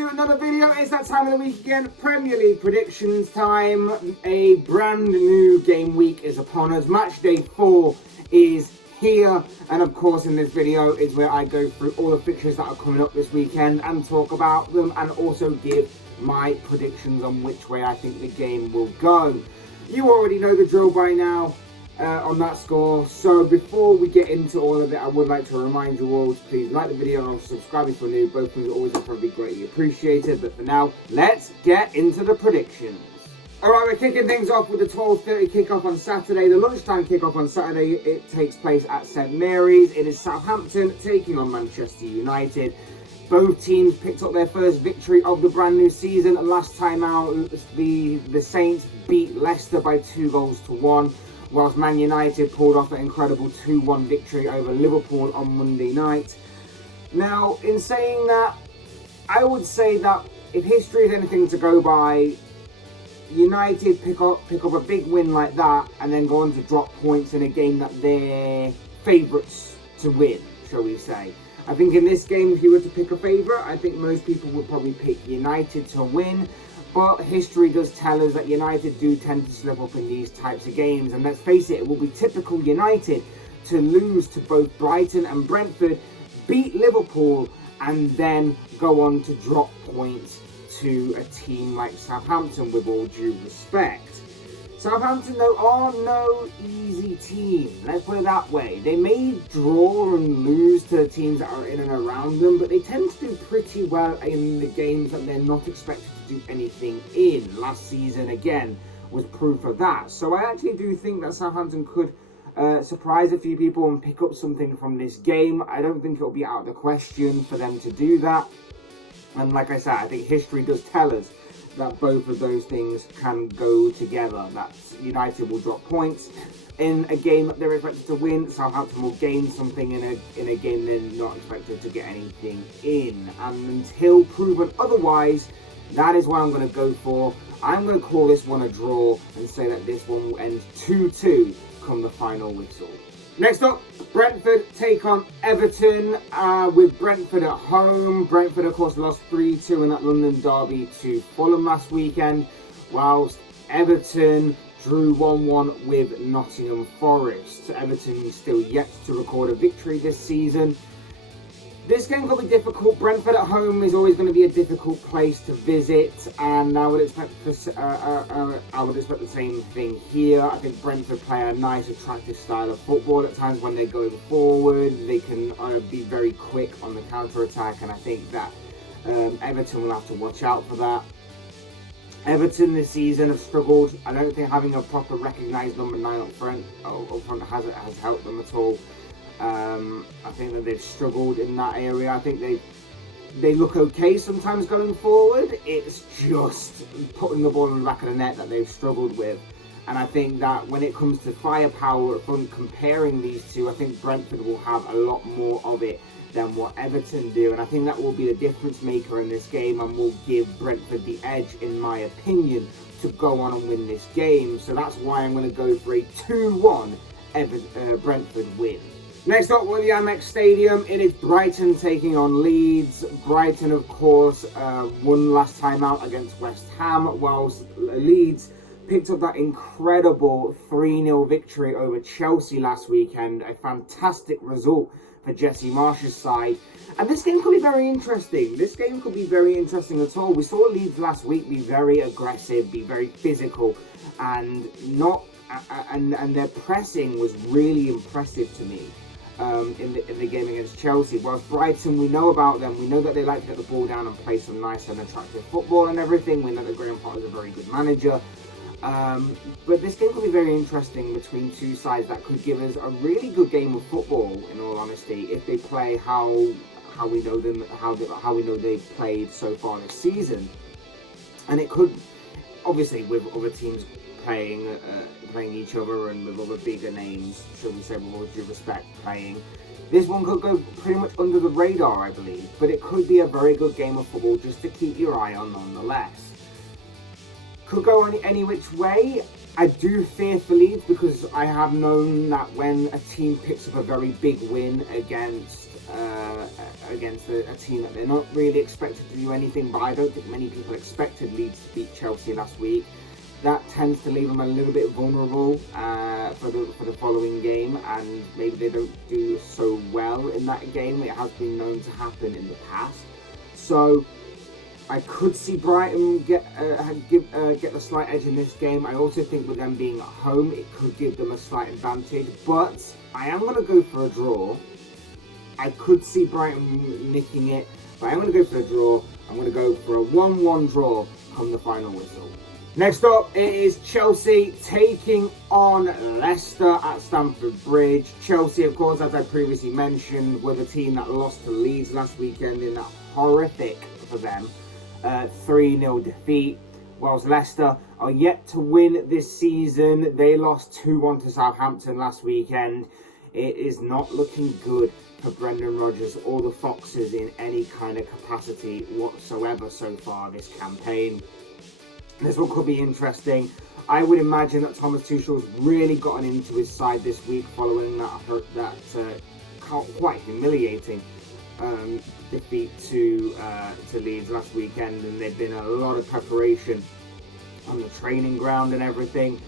to another video. It's that time of the week again, Premier League predictions time. A brand new game week is upon us. Match day 4 is here, and of course in this video is where I go through all the fixtures that are coming up this weekend and talk about them, and also give my predictions on which way I think the game will go. You already know the drill by now on that score, so before we get into all of it, I would like to remind you all to please like the video and subscribe if you're new. Both things are always probably greatly appreciated. But for now, let's get into the predictions. Alright, we're kicking things off with the 12:30 kickoff on Saturday. The lunchtime kickoff on Saturday, it takes place at St Mary's. It is Southampton taking on Manchester United. Both teams picked up their first victory of the brand new season. Last time out, the Saints beat Leicester by 2-1, whilst Man United pulled off an incredible 2-1 victory over Liverpool on Monday night. Now, in saying that, I would say that if history is anything to go by, United pick up a big win like that and then go on to drop points in a game that they're favourites to win, shall we say. I think in this game, if you were to pick a favourite, I think most people would probably pick United to win. But history does tell us that United do tend to slip up in these types of games. And let's face it, it will be typical United to lose to both Brighton and Brentford, beat Liverpool, and then go on to drop points to a team like Southampton, with all due respect. Southampton, though, are no easy team. Let's put it that way. They may draw and lose to teams that are in and around them, but they tend to do pretty well in the games that they're not expected to do anything in. Last season, again, was proof of that. So I actually do think that Southampton could surprise a few people and pick up something from this game. I don't think it'll be out of the question for them to do that. And like I said, I think history does tell us that both of those things can go together. That United will drop points in a game that they're expected to win. Southampton will gain something in a game they're not expected to get anything in. And until proven otherwise, that is what I'm going to go for. I'm going to call this one a draw and say that this one will end 2-2 come the final whistle. Next up, Brentford take on Everton with Brentford at home. Brentford, of course, lost 3-2 in that London derby to Fulham last weekend, whilst Everton drew 1-1 with Nottingham Forest. Everton still yet to record a victory this season. This game could be difficult. Brentford at home is always going to be a difficult place to visit, and I would expect the same thing here. I think Brentford play a nice, attractive style of football at times when they're going forward. They can be very quick on the counter-attack, and I think that Everton will have to watch out for that. Everton this season have struggled. I don't think having a proper recognised number 9 up front has helped them at all. I think that they've struggled in that area. I think they look okay sometimes going forward. It's just putting the ball in the back of the net that they've struggled with. And I think that when it comes to firepower, from comparing these two, I think Brentford will have a lot more of it than what Everton do. And I think that will be the difference maker in this game and will give Brentford the edge, in my opinion, to go on and win this game. So that's why I'm going to go for a 2-1 Brentford win. Next up, with the Amex Stadium, it is Brighton taking on Leeds. Brighton, of course, won last time out against West Ham, whilst Leeds picked up that incredible 3-0 victory over Chelsea last weekend. A fantastic result for Jesse Marsh's side. And this game could be very interesting. This game could be very interesting at all. We saw Leeds last week be very aggressive, be very physical, and their pressing was really impressive to me. In the game against Chelsea. Whilst Brighton, we know about them. We know that they like to get the ball down and play some nice and attractive football and everything. We know that Graham Potter's a very good manager. But this game could be very interesting between two sides that could give us a really good game of football, in all honesty, if they play how we know them, how we know they've played so far this season. And it could, obviously, with other teams playing each other and with other bigger names, shall we say, with all due respect, playing. This one could go pretty much under the radar, I believe, but it could be a very good game of football just to keep your eye on nonetheless. Could go any which way. I do fear for Leeds because I have known that when a team picks up a very big win against against a team that they're not really expected to do anything, but I don't think many people expected Leeds to beat Chelsea last week. That tends to leave them a little bit vulnerable for the following game, and maybe they don't do so well in that game. It has been known to happen in the past. So I could see Brighton get the slight edge in this game. I also think with them being at home, it could give them a slight advantage. But I am going to go for a draw. I could see Brighton nicking it, but I'm going to go for a draw. I'm going to go for a 1-1 draw come the final whistle. Next up, it is Chelsea taking on Leicester at Stamford Bridge. Chelsea, of course, as I previously mentioned, were the team that lost to Leeds last weekend in that horrific, for them, 3-0 defeat. Whilst Leicester are yet to win this season, they lost 2-1 to Southampton last weekend. It is not looking good for Brendan Rodgers or the Foxes in any kind of capacity whatsoever so far this campaign. This one could be interesting. I would imagine that Thomas Tuchel's really gotten into his side this week following that quite humiliating defeat to Leeds last weekend, and there's been a lot of preparation on the training ground and everything.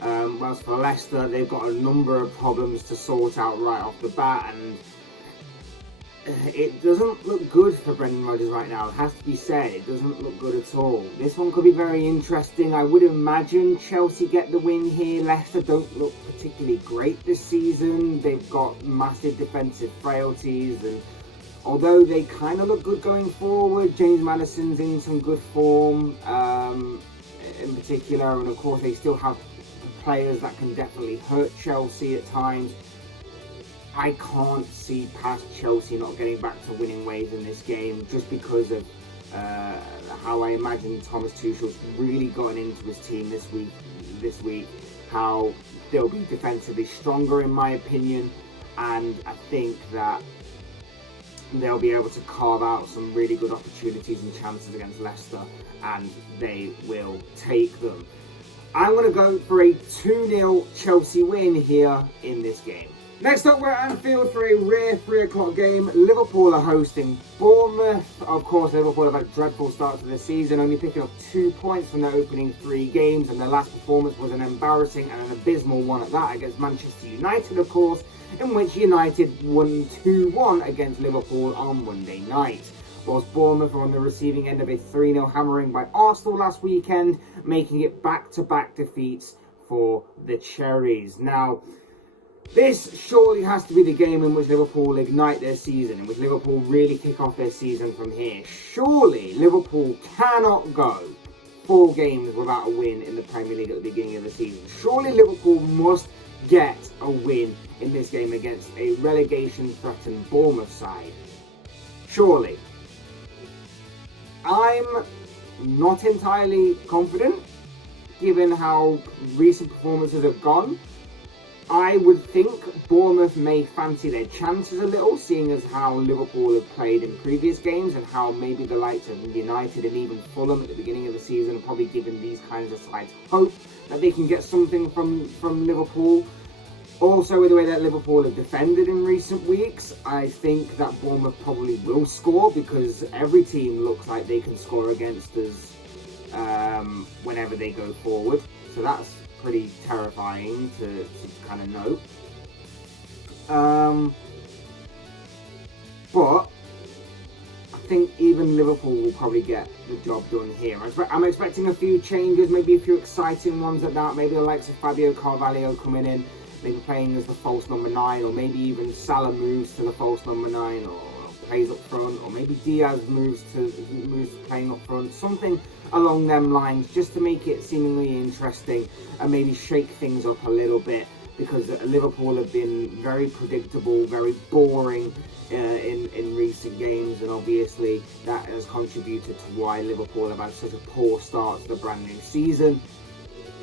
Whilst for Leicester, they've got a number of problems to sort out right off the bat, and it doesn't look good for Brendan Rodgers right now. It has to be said, it doesn't look good at all. This one could be very interesting. I would imagine Chelsea get the win here. Leicester don't look particularly great this season. They've got massive defensive frailties, and although they kind of look good going forward, James Maddison's in some good form in particular, and of course they still have players that can definitely hurt Chelsea at times. I can't see past Chelsea not getting back to winning ways in this game, just because of how I imagine Thomas Tuchel's really gotten into his team this week, how they'll be defensively stronger in my opinion, and I think that they'll be able to carve out some really good opportunities and chances against Leicester, and they will take them. I'm going to go for a 2-0 Chelsea win here in this game. Next up, we're at Anfield for a rare 3 o'clock game. Liverpool are hosting Bournemouth. Of course, Liverpool have had a dreadful start to the season, only picking up 2 points from their opening 3 games, and their last performance was an embarrassing and an abysmal one at that against Manchester United, of course, in which United won 2-1 against Liverpool on Monday night. Whilst Bournemouth are on the receiving end of a 3-0 hammering by Arsenal last weekend, making it back-to-back defeats for the Cherries. Now, this surely has to be the game in which Liverpool ignite their season, in which Liverpool really kick off their season from here. Surely Liverpool cannot go 4 games without a win in the Premier League at the beginning of the season. Surely Liverpool must get a win in this game against a relegation-threatened Bournemouth side. Surely. I'm not entirely confident, given how recent performances have gone. I would think Bournemouth may fancy their chances a little, seeing as how Liverpool have played in previous games, and how maybe the likes of United and even Fulham at the beginning of the season have probably given these kinds of sides hope that they can get something from Liverpool. Also, with the way that Liverpool have defended in recent weeks, I think that Bournemouth probably will score, because every team looks like they can score against us whenever they go forward. So that's pretty terrifying to kind of know. But I think even Liverpool will probably get the job done here. I'm expecting a few changes, maybe a few exciting ones at that. Maybe the likes of Fabio Carvalho coming in, maybe playing as the false number 9, or maybe even Salah moves to the false number 9, or plays up front, or maybe Diaz moves to playing up front, something along them lines, just to make it seemingly interesting and maybe shake things up a little bit, because Liverpool have been very predictable, very boring in recent games, and obviously that has contributed to why Liverpool have had such a poor start to the brand new season.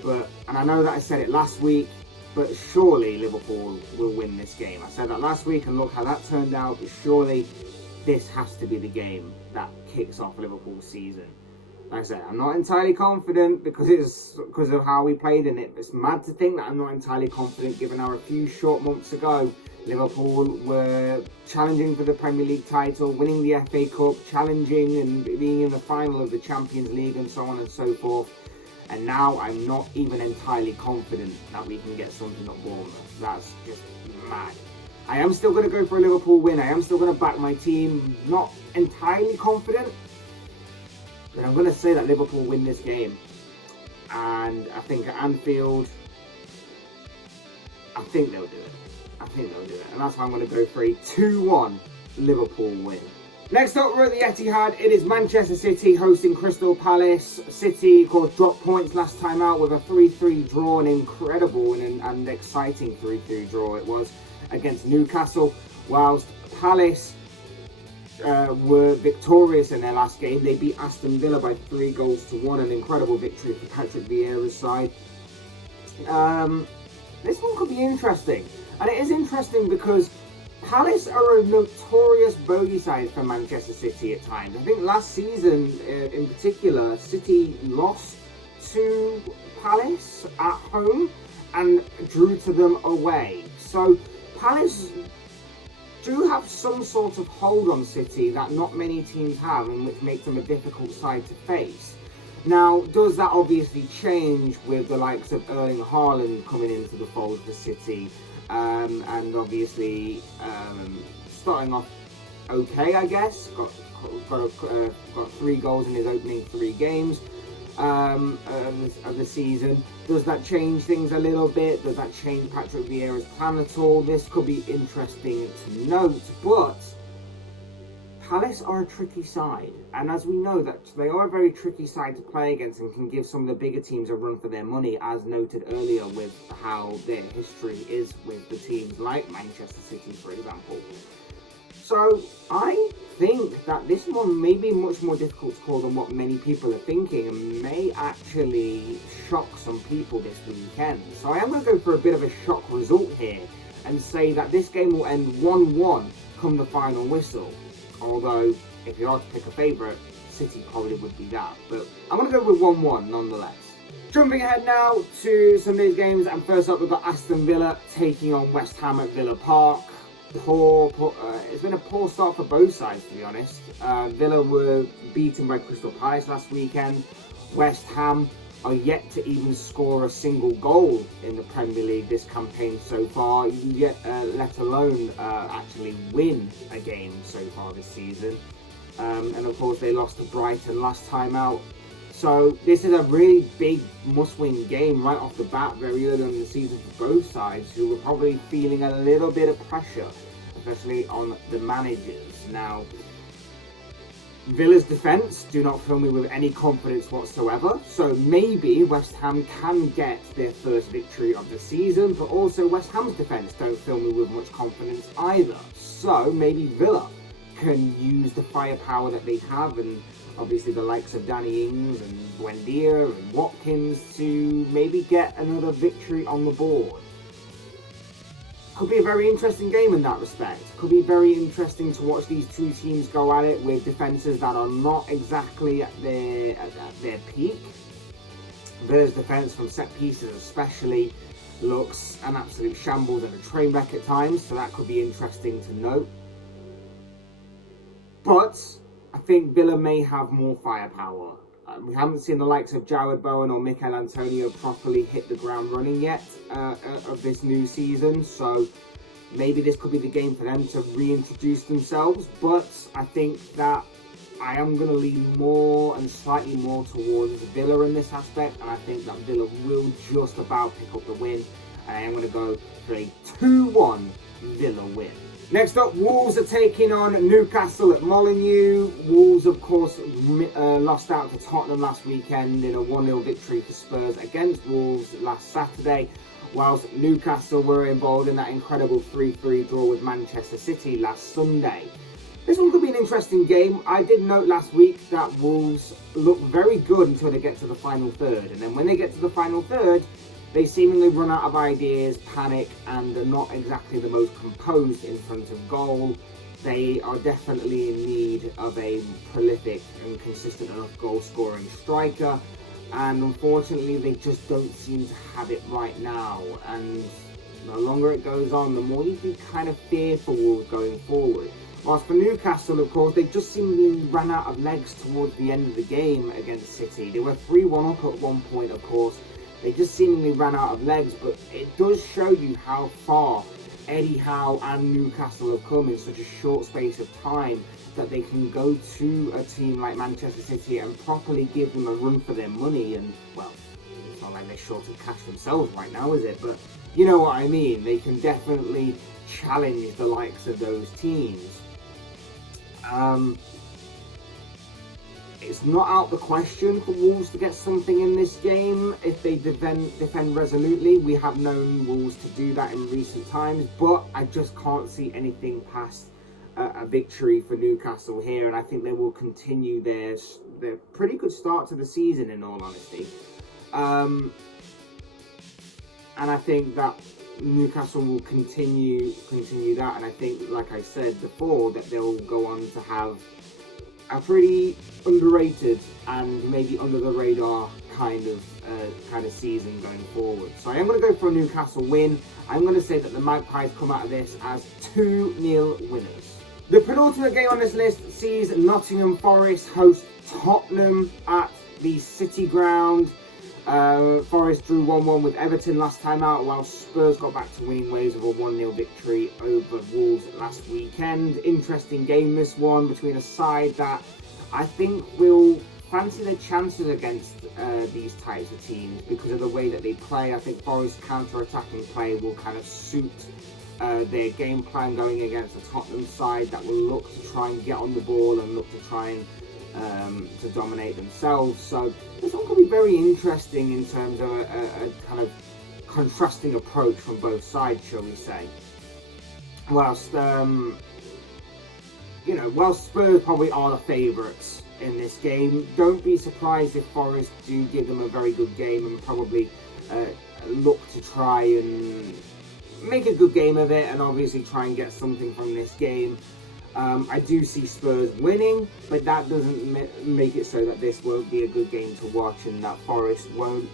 And I know that I said it last week, but surely Liverpool will win this game. I said that last week, and look how that turned out. But surely this has to be the game that kicks off Liverpool's season. Like I said, I'm not entirely confident because of how we played in it. It's mad to think that I'm not entirely confident, given how a few short months ago Liverpool were challenging for the Premier League title, winning the FA Cup, challenging and being in the final of the Champions League and so on and so forth. And now I'm not even entirely confident that we can get something at Bournemouth. That's just mad. I am still going to go for a Liverpool win. I am still going to back my team. Not entirely confident, but I'm going to say that Liverpool win this game. And I think at Anfield, I think they'll do it. And that's why I'm going to go for a 2-1 Liverpool win. Next up, we're at the Etihad. It is Manchester City hosting Crystal Palace. City, of course, dropped points last time out with a 3-3 draw, an incredible and exciting 3-3 draw it was against Newcastle, whilst Palace were victorious in their last game. They beat Aston Villa by 3-1, an incredible victory for Patrick Vieira's side. This one could be interesting. And it is interesting because Palace are a notorious bogey side for Manchester City at times. I think last season in particular, City lost to Palace at home and drew to them away. So Palace do have some sort of hold on City that not many teams have, and which makes them a difficult side to face. Now, does that obviously change with the likes of Erling Haaland coming into the fold for City? And obviously starting off okay, I guess. Got 3 goals in his opening 3 games of the season. Does that change things a little bit? Does that change Patrick Vieira's plan at all? This could be interesting to note, but Palace are a tricky side, and as we know that they are a very tricky side to play against and can give some of the bigger teams a run for their money, as noted earlier with how their history is with the teams like Manchester City, for example. So I think that this one may be much more difficult to call than what many people are thinking, and may actually shock some people this weekend. So I am going to go for a bit of a shock result here and say that this game will end 1-1 come the final whistle. Although, if you are to pick a favourite, City probably would be that. But I'm going to go with 1-1 nonetheless. Jumping ahead now to Sunday's games, and first up we've got Aston Villa taking on West Ham at Villa Park. It's been a poor start for both sides, to be honest. Villa were beaten by Crystal Palace last weekend. West Ham are yet to even score a single goal in the Premier League this campaign so far, yet let alone actually win a game so far this season. And of course they lost to Brighton last time out. So this is a really big must-win game right off the bat very early in the season for both sides, who were probably feeling a little bit of pressure, especially on the managers. Now, Villa's defence do not fill me with any confidence whatsoever, so maybe West Ham can get their first victory of the season, but also West Ham's defence don't fill me with much confidence either. So maybe Villa can use the firepower that they have, and obviously the likes of Danny Ings and Buendia and Watkins, to maybe get another victory on the board. Could be a very interesting game in that respect. Could be very interesting to watch these two teams go at it with defences that are not exactly at their peak. Villa's defence from set pieces especially looks an absolute shambles and a train wreck at times, so that could be interesting to note. But I think Villa may have more firepower. We haven't seen the likes of Jared Bowen or Mikel Antonio properly hit the ground running yet of this new season, so maybe this could be the game for them to reintroduce themselves. But I think that I am going to lean more and slightly more towards Villa in this aspect, and I think that Villa will just about pick up the win, and I am going to go for a 2-1 Villa win. Next up, Wolves are taking on Newcastle at Molineux. Wolves, of course, lost out to Tottenham last weekend in a 1-0 victory for Spurs against Wolves last Saturday, whilst Newcastle were involved in that incredible 3-3 draw with Manchester City last Sunday. This one could be an interesting game. I did note last week that Wolves look very good until they get to the final third, and then when they get to the final third, they seemingly run out of ideas, panic, and are not exactly the most composed in front of goal. They are definitely in need of a prolific and consistent enough goal-scoring striker, and unfortunately they just don't seem to have it right now. And the longer it goes on, the more you can kind of fear for Wolves going forward. Whilst for Newcastle, of course, they just seemingly ran out of legs towards the end of the game against City. They were 3-1 up at one point, of course. They just seemingly ran out of legs, but it does show you how far Eddie Howe and Newcastle have come in such a short space of time, that they can go to a team like Manchester City and properly give them a run for their money. And, well, it's not like they're short of cash themselves right now, is it? But you know what I mean. They can definitely challenge the likes of those teams. It's not out the question for Wolves to get something in this game if they defend resolutely. We have known Wolves to do that in recent times, but I just can't see anything past a victory for Newcastle here, and I think they will continue their pretty good start to the season, in all honesty. And I think that Newcastle will continue that, and I think, like I said before, that they'll go on to have a pretty underrated and maybe under the radar kind of season going forward. So I am going to go for a Newcastle win. I'm going to say that the Magpies come out of this as 2-0 winners. The penultimate game on this list sees Nottingham Forest host Tottenham at the City Ground. Forest drew 1-1 with Everton last time out, while Spurs got back to winning ways of a 1-0 victory over Wolves last weekend. Interesting game, this one, between a side that I think will fancy their chances against these types of teams because of the way that they play. I think Forest's counter-attacking play will kind of suit their game plan going against a Tottenham side that will look to try and get on the ball and look to try and to dominate themselves. So this one could be very interesting in terms of a kind of contrasting approach from both sides, shall we say. Whilst whilst Spurs probably are the favourites in this game, don't be surprised if Forest do give them a very good game and probably look to try and make a good game of it and obviously try and get something from this game. I do see Spurs winning, but that doesn't make it so that this won't be a good game to watch and that Forest won't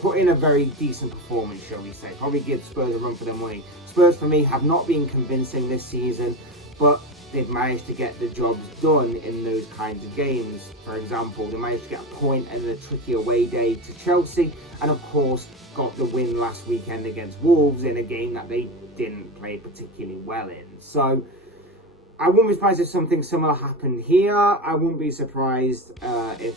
put in a very decent performance, shall we say. Probably give Spurs a run for their money. Spurs, for me, have not been convincing this season, but they've managed to get the jobs done in those kinds of games. For example, they managed to get a point in a tricky away day to Chelsea, and of course got the win last weekend against Wolves in a game that they didn't play particularly well in. So I wouldn't be surprised if something similar happened here. I wouldn't be surprised if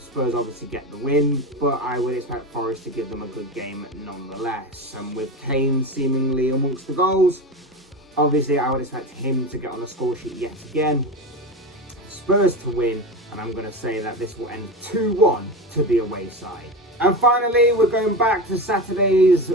Spurs obviously get the win, but I would expect Forest to give them a good game nonetheless. And with Kane seemingly amongst the goals, obviously I would expect him to get on the score sheet yet again. Spurs to win, and I'm going to say that this will end 2-1 to the away side. And finally, we're going back to Saturday's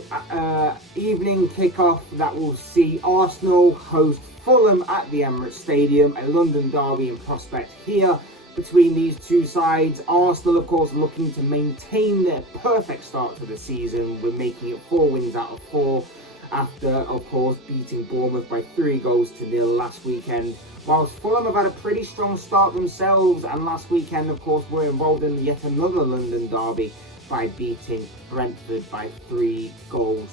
evening kickoff that will see Arsenal host Fulham at the Emirates Stadium, a London derby in prospect here between these two sides. Arsenal, of course, looking to maintain their perfect start to the season. We're making it 4 wins out of 4 after, of course, beating Bournemouth by 3-0 last weekend. Whilst Fulham have had a pretty strong start themselves, and last weekend, of course, were involved in yet another London derby by beating Brentford by 3-2.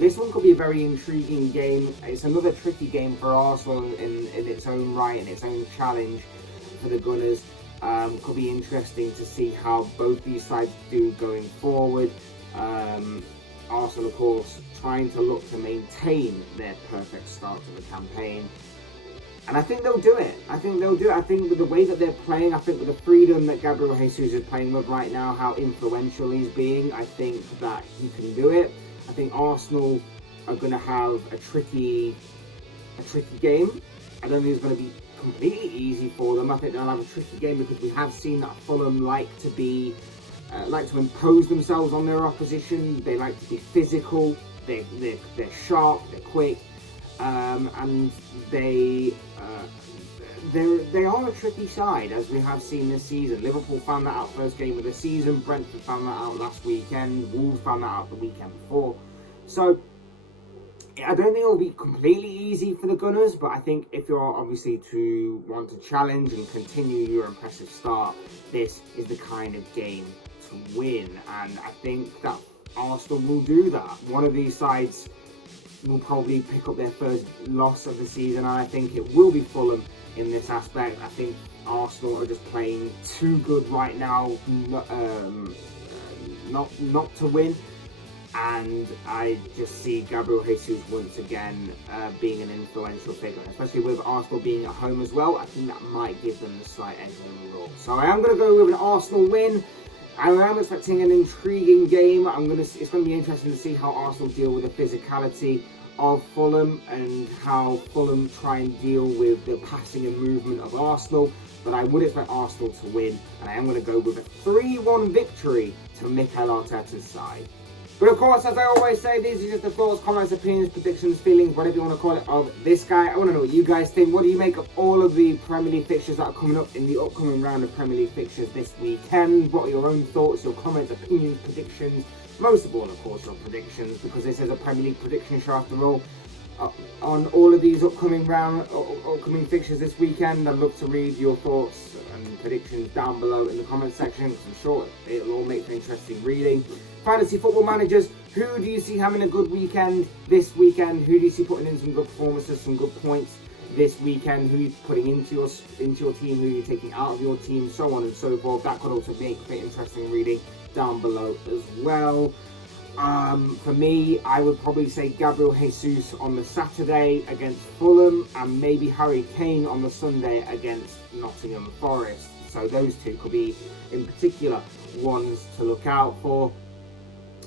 This one could be a very intriguing game. It's another tricky game for Arsenal in its own right, in its own challenge for the Gunners. Could be interesting to see how both these sides do going forward. Arsenal, of course, trying to look to maintain their perfect start to the campaign. And I think they'll do it. I think with the way that they're playing, I think with the freedom that Gabriel Jesus is playing with right now, how influential he's being, I think that he can do it. I think Arsenal are going to have a tricky game. I don't think it's going to be completely easy for them. I think they'll have a tricky game because we have seen that Fulham like to impose themselves on their opposition. They like to be physical. They're sharp. They're quick. And they are a tricky side, as we have seen this season. Liverpool found that out first game of the season. Brentford found that out last weekend. Wolves found that out the weekend before. So I don't think it will be completely easy for the Gunners, but I think if you're obviously to want to challenge and continue your impressive start, this is the kind of game to win. And I think that Arsenal will do that. One of these sides will probably pick up their first loss of the season, and I think it will be Fulham in this aspect. I think Arsenal are just playing too good right now not to win, and I just see Gabriel Jesus once again being an influential figure, especially with Arsenal being at home as well. I think that might give them the slight edge in the role. So I am going to go with an Arsenal win. I am expecting an intriguing game. It's going to be interesting to see how Arsenal deal with the physicality of Fulham and how Fulham try and deal with the passing and movement of Arsenal. But I would expect Arsenal to win, and I am going to go with a 3-1 victory to Mikel Arteta's side. But of course, as I always say, these are just the thoughts, comments, opinions, predictions, feelings, whatever you want to call it, of this guy. I want to know what you guys think. What do you make of all of the Premier League fixtures that are coming up in the upcoming round of Premier League fixtures this weekend? What are your own thoughts, your comments, opinions, predictions? Most of all, of course, your predictions, because this is a Premier League prediction show after all. On all of these upcoming fixtures this weekend, I'd love to read your thoughts and predictions down below in the comments section, because I'm sure it'll all make for interesting reading. Fantasy football managers, who do you see having a good weekend this weekend? Who do you see putting in some good performances, some good points this weekend? Who are you putting into your team? Who are you taking out of your team? So on and so forth. That could also make for interesting reading down below as well. For me, I would probably say Gabriel Jesus on the Saturday against Fulham, and maybe Harry Kane on the Sunday against Nottingham Forest. So those two could be, in particular, ones to look out for.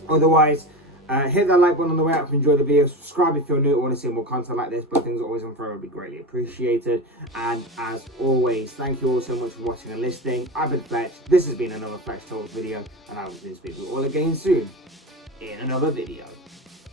Otherwise, hit that like button on the way out if you enjoyed the video. Subscribe if you're new and want to see more content like this. But things are always on forever would be greatly appreciated. And as always, thank you all so much for watching and listening. I've been Fletch. This has been another Fletch Talks video, and I will speak with you all again soon in another video.